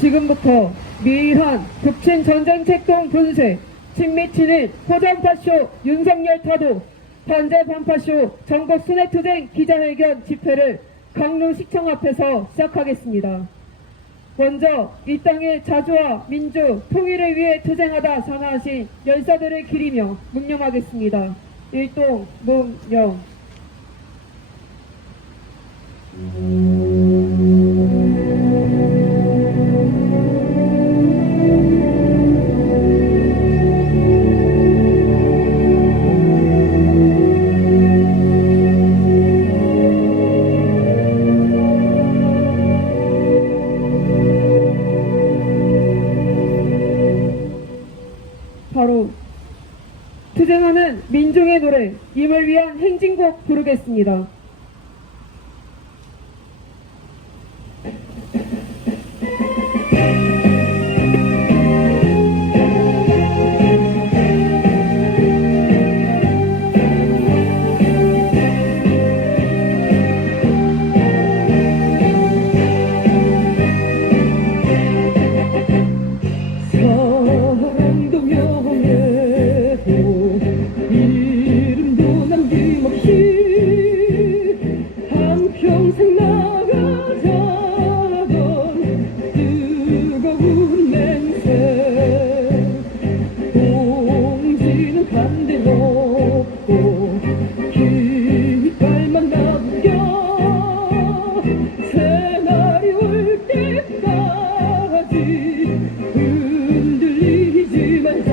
지금부터 미의한 북친 전쟁책동 분쇄, 친미 친일 포장파쇼 윤석열 타도, 반제 반파쇼 전국 순회투쟁 기자회견 집회를 강릉시청 앞에서 시작하겠습니다. 먼저 이 땅의 자주와 민주, 통일을 위해 투쟁하다 사망하신 열사들을 기리며 묵념하겠습니다. 일동 묵념. 바로 투쟁하는 민중의 노래, 임을 위한 행진곡 부르겠습니다. 평생 나가자던 뜨거운 맹세, 공지는 반대로 없고 깃발만 나부겨 새날이 올 때까지 흔들리지 말자.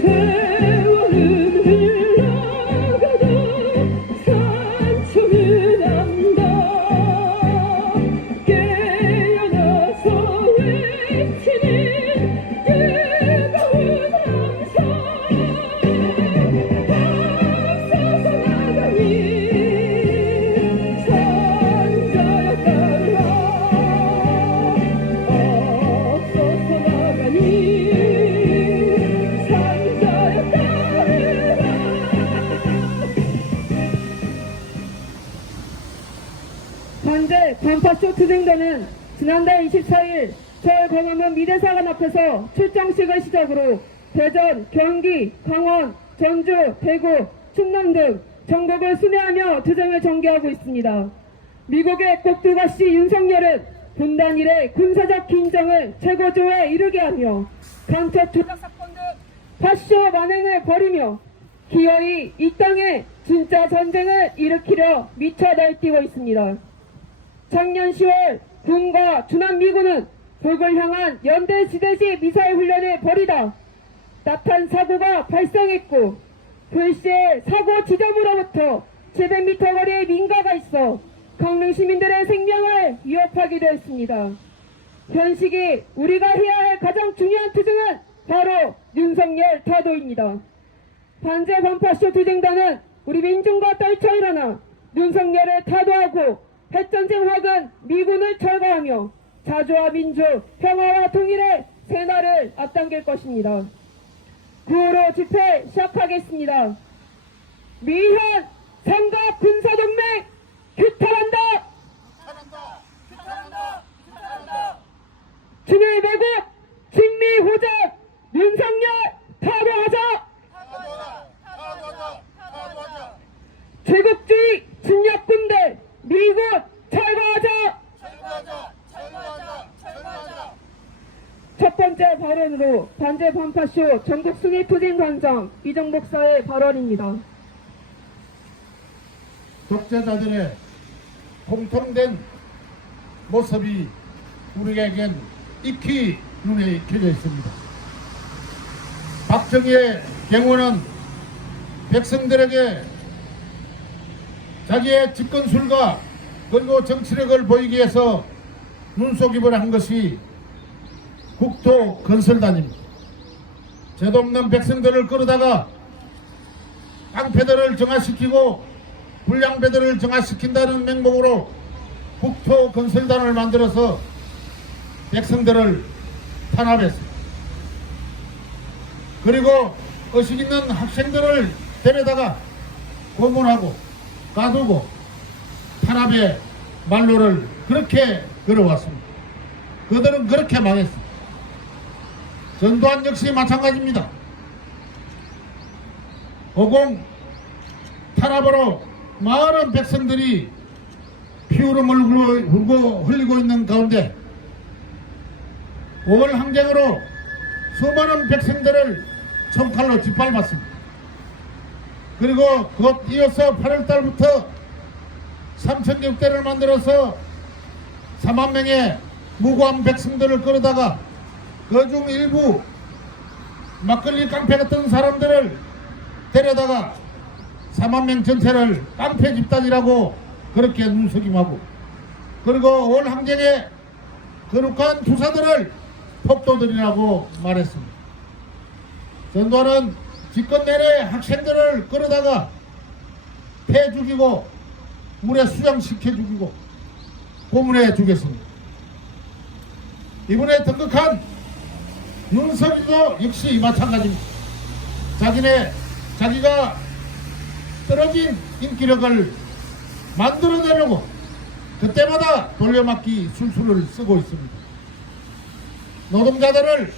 세월은 흘러가도 산초는 안다. 깨어나서 외치는 뜨거운 함성, 앞서서 나가니 산자야 따르라. 앞서서 나가니 산자야 따르라. 반제 반파쇼 투쟁단은 지난달 24일 서울 광화문 미대사관 앞에서 출정식을 시작으로 대전, 경기, 강원, 전주, 대구, 충남 등 전국을 순회하며 투쟁을 전개하고 있습니다. 미국의 꼭두가시 윤석열은 분단 이래 군사적 긴장을 최고조에 이르게 하며 간첩 조작 사건 등 파쇼 만행을 벌이며 기어이 이 땅에 진짜 전쟁을 일으키려 미쳐 날뛰고 있습니다. 작년 10월 군과 주남미군은 북을 향한 연대지대지 미사일 훈련을 벌이다 낙탄 사고가 발생했고, 불시에 사고 지점으로부터 700m 거리의 민가가 있어 강릉 시민들의 생명을 위협하기도 했습니다. 현 시기 우리가 해야 할 가장 중요한 투쟁은 바로 윤석열 타도입니다. 반제 반파쇼 투쟁단은 우리 민중과 떨쳐 일어나 윤석열을 타도하고 핵전쟁 확은 미군을 철거하며 자주와 민주, 평화와 통일의 새날을 앞당길 것입니다. 구호로 집회 시작하겠습니다. 미현 삼각 군사동맹 규탄한다! 친일 매국 친미 호적 윤석열 타도하자! 제국주의 침략군대 미군 철거하자! 첫 번째 발언으로 반제 반파쇼 전국 순회 투쟁 단장 이정 목사의 발언입니다. 독재자들의 공통된 모습이 우리에겐 익히 눈에 익혀져 있습니다. 박정희의 경우는 백성들에게 자기의 집권술과 그리고 정치력을 보이기 위해서 눈속임을 한 것이 국토 건설단입니다. 죄도 없는 백성들을 끌어다가 깡패들을 정화시키고 불량배들을 정화시킨다는 맹목으로 국토 건설단을 만들어서 백성들을 탄압했습니다. 그리고 의식 있는 학생들을 데려다가 고문하고 가두고 탄압의 말로를 그렇게 걸어왔습니다. 그들은 그렇게 망했어. 전두환 역시 마찬가지입니다. 50 탄압으로 많은 백성들이 피울음을 흘리고 있는 가운데 5월 항쟁으로 수많은 백성들을 총칼로 짓밟았습니다. 그리고 곧 이어서 8월달부터 3,600대를 만들어서 4만 명의 무고한 백성들을 끌어다가 그중 일부 막걸리 깡패 같은 사람들을 데려다가 4만 명 전체를 깡패 집단이라고 그렇게 눈속임하고, 그리고 5월 항쟁의 거룩한 투사들을 폭도들이라고 말했습니다. 전두환은 집권 내내 학생들을 끌어다가 패 죽이고 물에 수장시켜 죽이고 고문해 주겠습니다. 이번에 등극한 윤석열도 역시 마찬가지입니다. 자기가 떨어진 인기력을 만들어내려고 그때마다 돌려막기 술수를 쓰고 있습니다. 노동자들을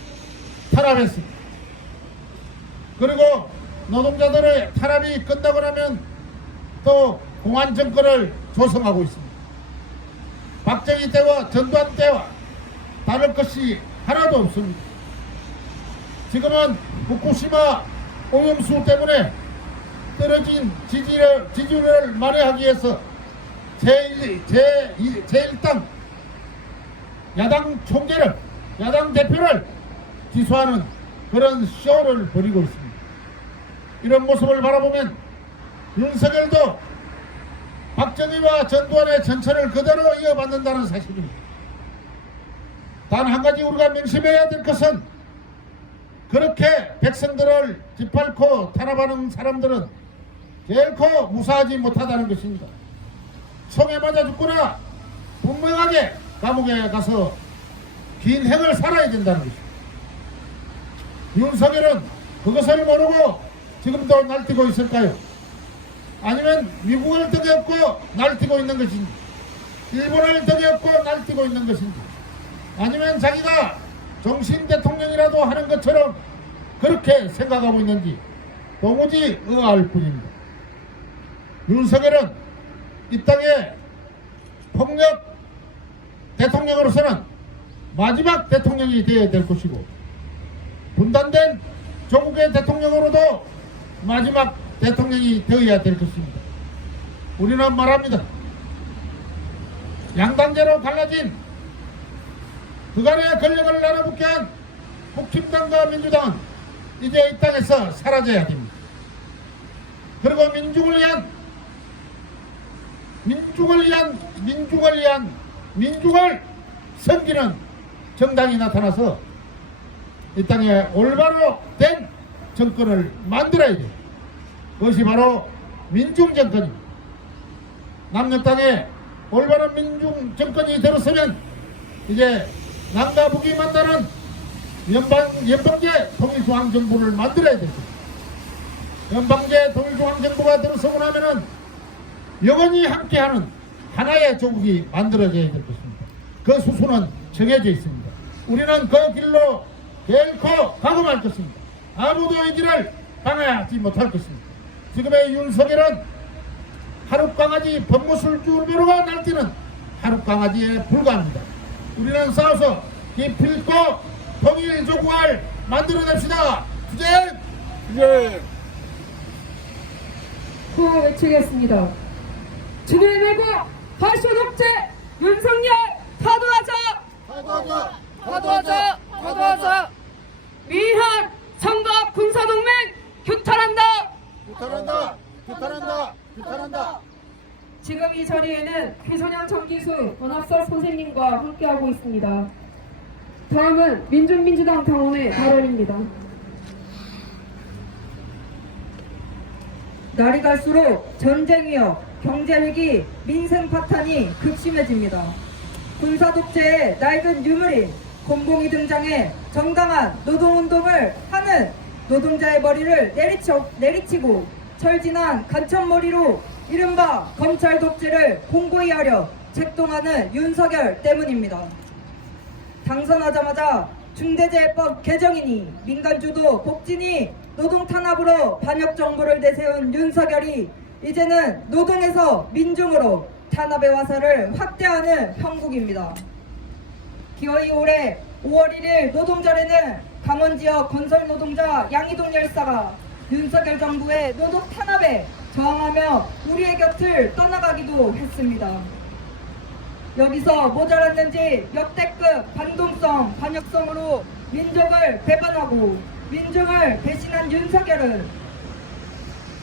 탄압했습니다. 그리고 노동자들의 탄압이 끝나고 나면 또 공안 정권을 조성하고 있습니다. 박정희 때와 전두환 때와 다를 것이 하나도 없습니다. 지금은 후쿠시마 오염수 때문에 떨어진 지지율을 만회하기 위해서 제1당 야당 총재를, 야당 대표를 기소하는 그런 쇼를 벌이고 있습니다. 이런 모습을 바라보면 윤석열도 박정희와 전두환의 전철을 그대로 이어받는다는 사실입니다. 단 한 가지 우리가 명심해야 될 것은, 그렇게 백성들을 짓밟고 탄압하는 사람들은 결코 무사하지 못하다는 것입니다. 총에 맞아 죽거나 분명하게 감옥에 가서 긴 행을 살아야 된다는 것입니다. 윤석열은 그것을 모르고 지금도 날뛰고 있을까요? 아니면 미국을 덕에 업고 날뛰고 있는 것인지, 일본을 덕에 업고 날뛰고 있는 것인지, 아니면 자기가 정신 대통령이라도 하는 것처럼 그렇게 생각하고 있는지 도무지 의아할 뿐입니다. 윤석열은 이 땅의 폭력 대통령으로서는 마지막 대통령이 되어야 될 것이고, 분단된 조국의 대통령으로도 마지막 대통령이 되어야 될 것입니다. 우리는 말합니다. 양당제로 갈라진 그간의 권력을 나눠붙게 한 국힘당과 민주당은 이제 이 땅에서 사라져야 됩니다. 그리고 민중을 섬기는 정당이 나타나서 이 땅에 올바로 된 정권을 만들어야 돼요. 그것이 바로 민중정권입니다. 남녘땅에 올바른 민중정권이 들어서면 이제 남과 북이 만나는 연방제 통일중앙정부를 만들어야 됩니다. 연방제 통일중앙정부가 들어서고 나면은 영원히 함께하는 하나의 조국이 만들어져야 될 것입니다. 그 수순은 정해져 있습니다. 우리는 그 길로 결코 가고 말 것입니다. 아무도 이 길을 방해하지 못할 것입니다. 지금의 윤석열은 하룻강아지 법무술주를 모르고 날뛰는 하룻강아지에 불과합니다. 우리는 싸워서 기필코 통일조국을 만들어냅시다. 투쟁! 구호 외치겠습니다. 진을 메고 다시 독재 윤석열 타도하자. 위한 성과 군사동맹 규탄한다. 지금 이 자리에는 휘소년 정기수 원합서 선생님과 함께하고 있습니다. 다음은 민중민주당 당원의 발언입니다. 날이 갈수록 전쟁 위협, 경제위기, 민생 파탄이 극심해집니다. 군사독재의 낡은 유물인 곤봉이 등장해 정당한 노동운동을 하는 노동자의 머리를 내리치고 철진한 간첩머리로 이른바 검찰 독재를 공고히 하려 책동하는 윤석열 때문입니다. 당선하자마자 중대재해법 개정이니 민간주도 복진이 노동 탄압으로 반역 정부를 내세운 윤석열이 이제는 노동에서 민중으로 탄압의 화살을 확대하는 형국입니다. 기어이 올해 5월 1일 노동절에는 강원 지역 건설 노동자 양이동 열사가 윤석열 정부의 노동 탄압에 저항하며 우리의 곁을 떠나가기도 했습니다. 여기서 모자랐는지 역대급 반동성, 반역성으로 민족을 배반하고 민중을 배신한 윤석열은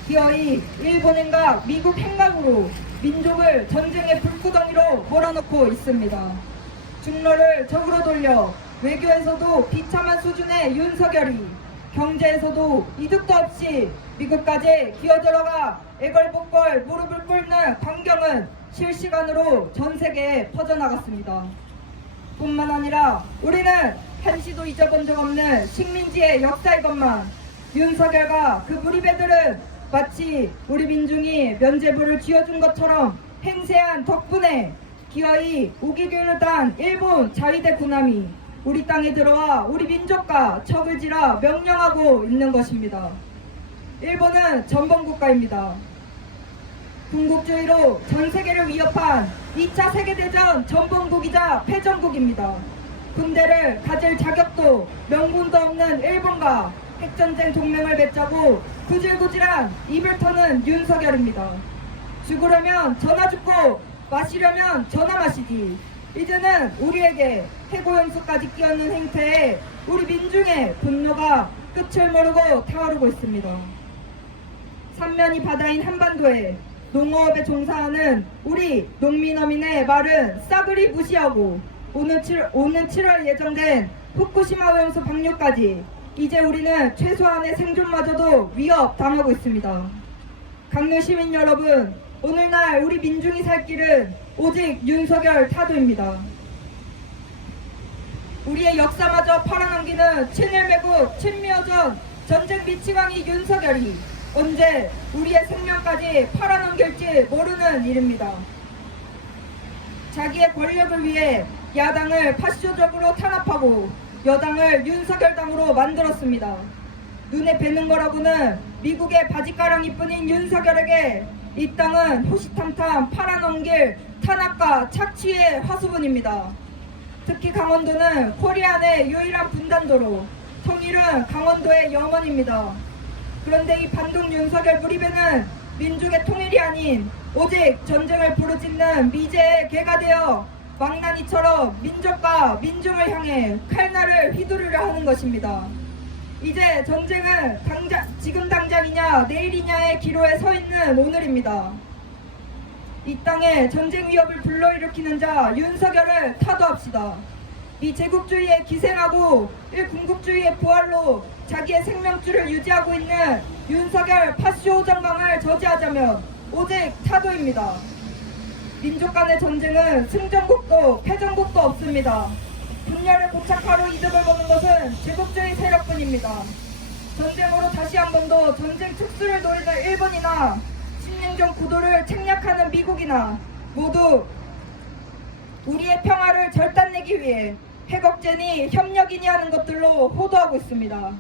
기어이 일본행각, 미국 행각으로 민족을 전쟁의 불구덩이로 몰아넣고 있습니다. 중로를 적으로 돌려 외교에서도 비참한 수준의 윤석열이 경제에서도 이득도 없이 미국까지 기어들어가 애걸복걸 무릎을 꿇는 광경은 실시간으로 전 세계에 퍼져나갔습니다. 뿐만 아니라 우리는 한시도 잊어본 적 없는 식민지의 역사의 것만 윤석열과 그 무리배들은 마치 우리 민중이 면죄부를 쥐어준 것처럼 행세한 덕분에 기어이 우기교를 단 일본 자위대 군함이 우리 땅에 들어와 우리 민족과 척을 지라 명령하고 있는 것입니다. 일본은 전범국가입니다. 군국주의로 전 세계를 위협한 2차 세계대전 전범국이자 패전국입니다. 군대를 가질 자격도 명분도 없는 일본과 핵전쟁 동맹을 맺자고 구질구질한 입을 터는 윤석열입니다. 죽으려면 전화 죽고 마시려면 전화 마시기. 이제는 우리에게 해고연수까지 끼얹는 행태에 우리 민중의 분노가 끝을 모르고 타오르고 있습니다. 삼면이 바다인 한반도에 농어업에 종사하는 우리 농민어민의 말은 싸그리 무시하고 오는 7월 예정된 후쿠시마 오염수 방류까지 이제 우리는 최소한의 생존마저도 위협당하고 있습니다. 강릉 시민 여러분, 오늘날 우리 민중이 살 길은 오직 윤석열 타도입니다. 우리의 역사마저 팔아넘기는 친일매국, 친미어전, 전쟁 미치광이 윤석열이 언제 우리의 생명까지 팔아넘길지 모르는 일입니다. 자기의 권력을 위해 야당을 파쇼적으로 탄압하고 여당을 윤석열당으로 만들었습니다. 눈에 뵈는 거라고는 미국의 바지가랑이뿐인 윤석열에게 이 땅은 호시탐탐 팔아넘길 탄압과 착취의 화수분입니다. 특히 강원도는 코리아 내 유일한 분단도로 통일은 강원도의 영원입니다. 그런데 이 반동 윤석열 무리배는 민족의 통일이 아닌 오직 전쟁을 부르짖는 미제의 개가 되어 망나니처럼 민족과 민중을 향해 칼날을 휘두르려 하는 것입니다. 이제 전쟁은 지금 당장이냐 내일이냐의 기로에 서 있는 오늘입니다. 이 땅에 전쟁 위협을 불러일으키는 자 윤석열을 타도합시다. 이 제국주의에 기생하고 일군국주의의 부활로 자기의 생명줄을 유지하고 있는 윤석열 파쇼 정강을 저지하자면 오직 타도입니다. 민족 간의 전쟁은 승전국도 패전국도 없습니다. 분열을 고착하러 이득을 보는 것은 제국주의 세력뿐입니다. 전쟁으로 다시 한 번 더 전쟁 특수를 노리는 일본이나 식민정 구도를 책략하는 미국이나 모두 우리의 평화를 절단내기 위해 핵억제니 협력이니 하는 것들로 호도하고 있습니다.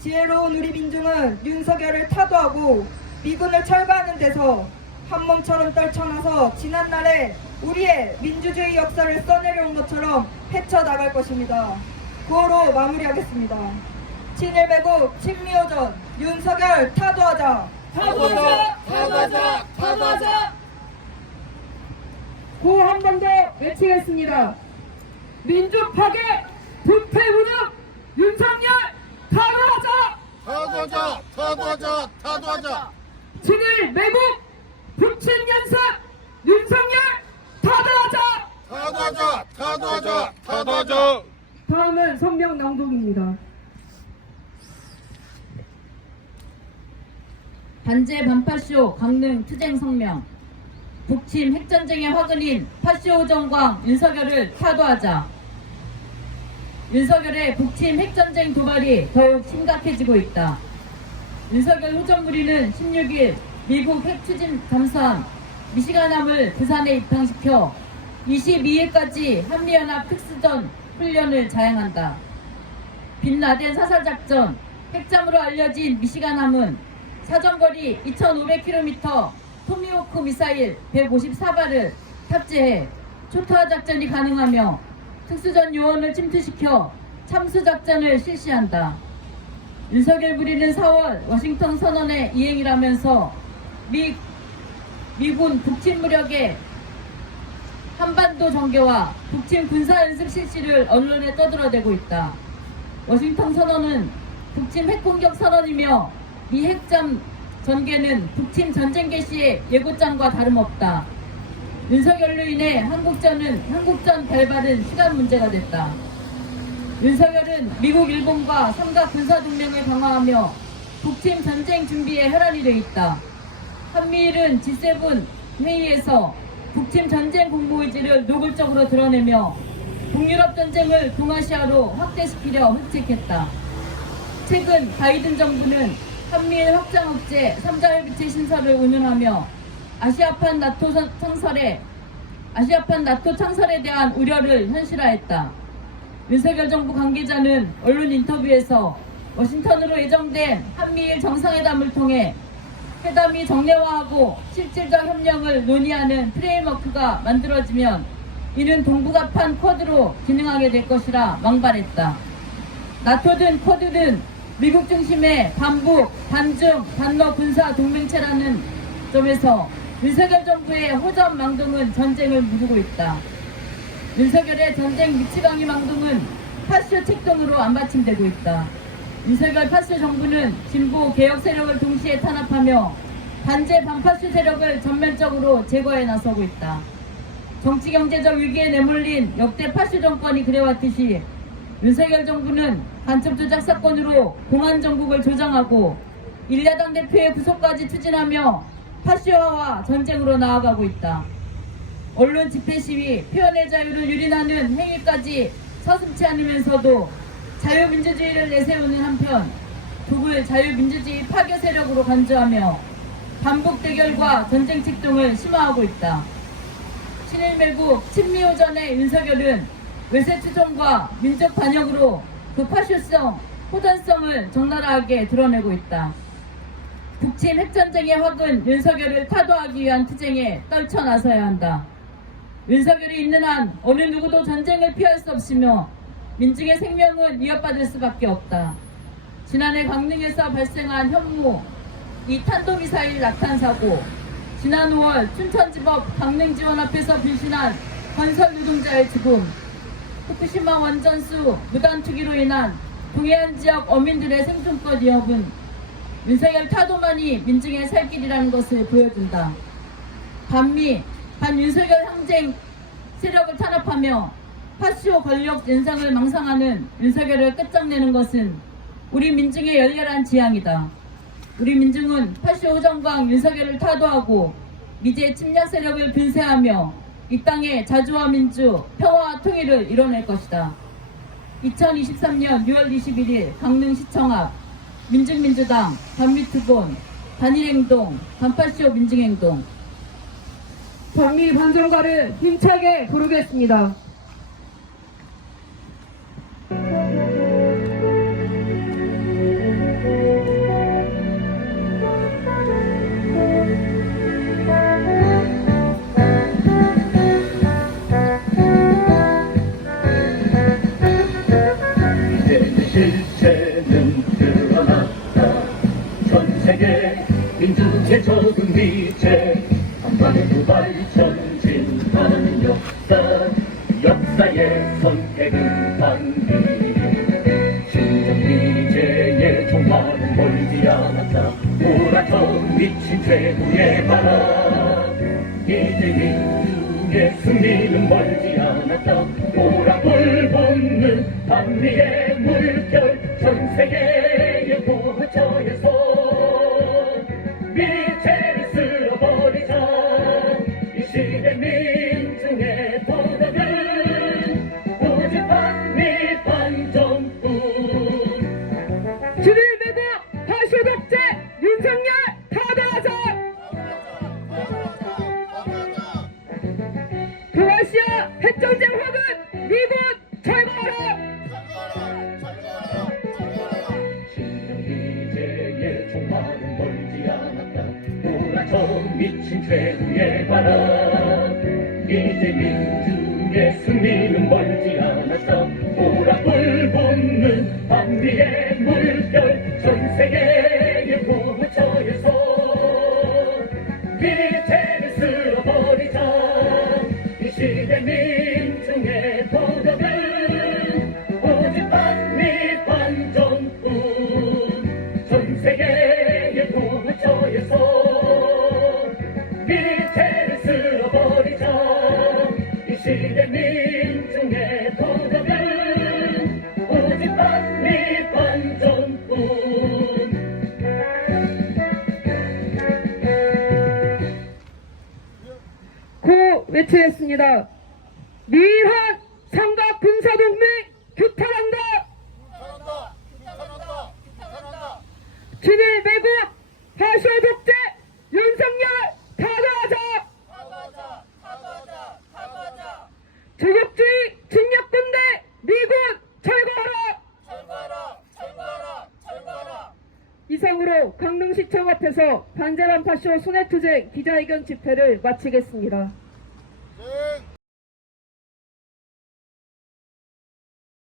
지혜로운 우리 민중은 윤석열을 타도하고 미군을 철거하는 데서 한 몸처럼 떨쳐나서 지난날에 우리의 민주주의 역사를 써내려온 것처럼 헤쳐나갈 것입니다. 구호로 마무리하겠습니다. 친일매국 친미오전 윤석열 타도하자. 타도하자! 타도하자! 타도하자! 구호 한 번 더 외치겠습니다. 민족 파괴, 부패 무능, 윤석열 타도하자! 타도하자! 타도하자! 타도하자! 친일 매국, 북친 연사, 윤석열 타도하자! 타도하자! 타도하자! 타도하자! 다음은 성명 낭독입니다. 반제 반파쇼 강릉 투쟁 성명. 북침 핵전쟁의 화근인 파쇼 정광 윤석열을 타도하자. 윤석열의 북침 핵전쟁 도발이 더욱 심각해지고 있다. 윤석열 후전무리는 16일 미국 핵추진 잠수함 미시간함을 부산에 입항시켜 22일까지 한미연합 특수전 훈련을 자행한다. 빈라덴 사살작전, 핵잠으로 알려진 미시간함은 사정거리 2500km 토미호크 미사일 154발을 탑재해 초토화 작전이 가능하며 특수전 요원을 침투시켜 참수작전을 실시한다. 윤석열 부리는 4월 워싱턴 선언의 이행이라면서 미군 북침 무력의 한반도 전개와 북침 군사연습 실시를 언론에 떠들어대고 있다. 워싱턴 선언은 북침 핵공격 선언이며 이 핵잠 전개는 북침 전쟁 개시의 예고장과 다름없다. 윤석열로 인해 한국전 발발은 시간 문제가 됐다. 윤석열은 미국, 일본과 삼각 군사동맹을 강화하며 북침 전쟁 준비에 혈안이 돼 있다. 한미일은 G7 회의에서 북침 전쟁 공모 의지를 노골적으로 드러내며 북유럽 전쟁을 동아시아로 확대시키려 획책했다. 최근 바이든 정부는 한미일 확장 억제 3자 협의체 신설을 운운하며 아시아판 나토 창설에 대한 우려를 현실화했다. 윤석열 정부 관계자는 언론 인터뷰에서 워싱턴으로 예정된 한미일 정상회담을 통해 회담이 정례화하고 실질적 협력을 논의하는 프레임워크가 만들어지면 이는 동북아판 쿼드로 기능하게 될 것이라 망발했다. 나토든 쿼드든 미국 중심의 반북, 반중, 반러 군사 동맹체라는 점에서 윤석열 정부의 호전 망동은 전쟁을 무르고 있다. 윤석열의 전쟁 미치광이 망동은 파쇼 책동으로 안받침되고 있다. 윤석열 파쇼 정부는 진보 개혁 세력을 동시에 탄압하며 반제 반파쇼 세력을 전면적으로 제거해 나서고 있다. 정치 경제적 위기에 내몰린 역대 파쇼 정권이 그래왔듯이 윤석열 정부는 간첩 조작 사건으로 공안 정국을 조장하고 일야당 대표의 구속까지 추진하며 파쇼화와 전쟁으로 나아가고 있다. 언론 집회 시위, 표현의 자유를 유린하는 행위까지 서슴지 않으면서도 자유민주주의를 내세우는 한편 북을 자유민주주의 파괴 세력으로 간주하며 반북 대결과 전쟁 책동을 심화하고 있다. 친일매국 친미호전의 윤석열은 외세 추종과 민족 반역으로 그 파쇼성, 호전성을 적나라하게 드러내고 있다. 북침 핵전쟁의 확은 윤석열을 타도하기 위한 투쟁에 떨쳐나서야 한다. 윤석열이 있는 한 어느 누구도 전쟁을 피할 수 없으며 민중의 생명은 위협받을 수밖에 없다. 지난해 강릉에서 발생한 현무 이 탄도미사일 낙탄 사고, 지난 5월 춘천지법 강릉지원 앞에서 불신한 건설 노동자의 죽음, 후쿠시마 원전수 무단 투기로 인한 동해안 지역 어민들의 생존권 위협은 윤석열 타도만이 민중의 살 길이라는 것을 보여준다. 반미, 반윤석열 항쟁 세력을 탄압하며 파쇼 권력 연상을 망상하는 윤석열을 끝장내는 것은 우리 민중의 열렬한 지향이다. 우리 민중은 파쇼 호정광 윤석열을 타도하고 미제 침략 세력을 분쇄하며 이 땅의 자주와 민주, 평화와 통일을 이뤄낼 것이다. 2023년 6월 21일 강릉시청 앞 민중민주당 반미투본 반일행동 반파쇼 민중행동 반미 반정가를 힘차게 부르겠습니다. 실체는 드러났다. 전세계 민주체 적은 미체 한반도 두발 전진하는 역사의 선택은 반기 신정미제의 종말은 멀지 않았다. 우라져 미친 최후의 바람 이제 민중의 승리는 멀지 않았다. 보라불 붙는 반미의 물결 전 세계의 부처에서 미제를 쓸어버리자. 이 시대 민중의 도덕은 오직 반미 반정뿐. 친일매국 파쇼 독재 윤석열 타도하자. 도아시아 핵전쟁 화근 미군 철거하라! 신명기제의 종말은 멀지 않았다. 돌아쳐 미친 최후의 바람. 이제 민중의 승리는 멀지 않았다. 보라불 붙는 반미의 물결. 전 세계의 고무처에서 위태를 쓸어버리자. 이 시대 민중의 도덕은 오직 반미 반전뿐. 전 세계의 고무처에서 위태를 쓸어버리자. 이 시대 민중의 도덕은 오직 반미 반전뿐. 고 외치겠습니다. 미한 삼각 군사동맹 규탄한다. 친일 매국 파쇼 독재 윤석열 타도하자. 제국주의 침략군대 미군 철거하라. 이상으로 강릉시청 앞에서 반재반 파쇼 순회투쟁 기자회견 집회를 마치겠습니다.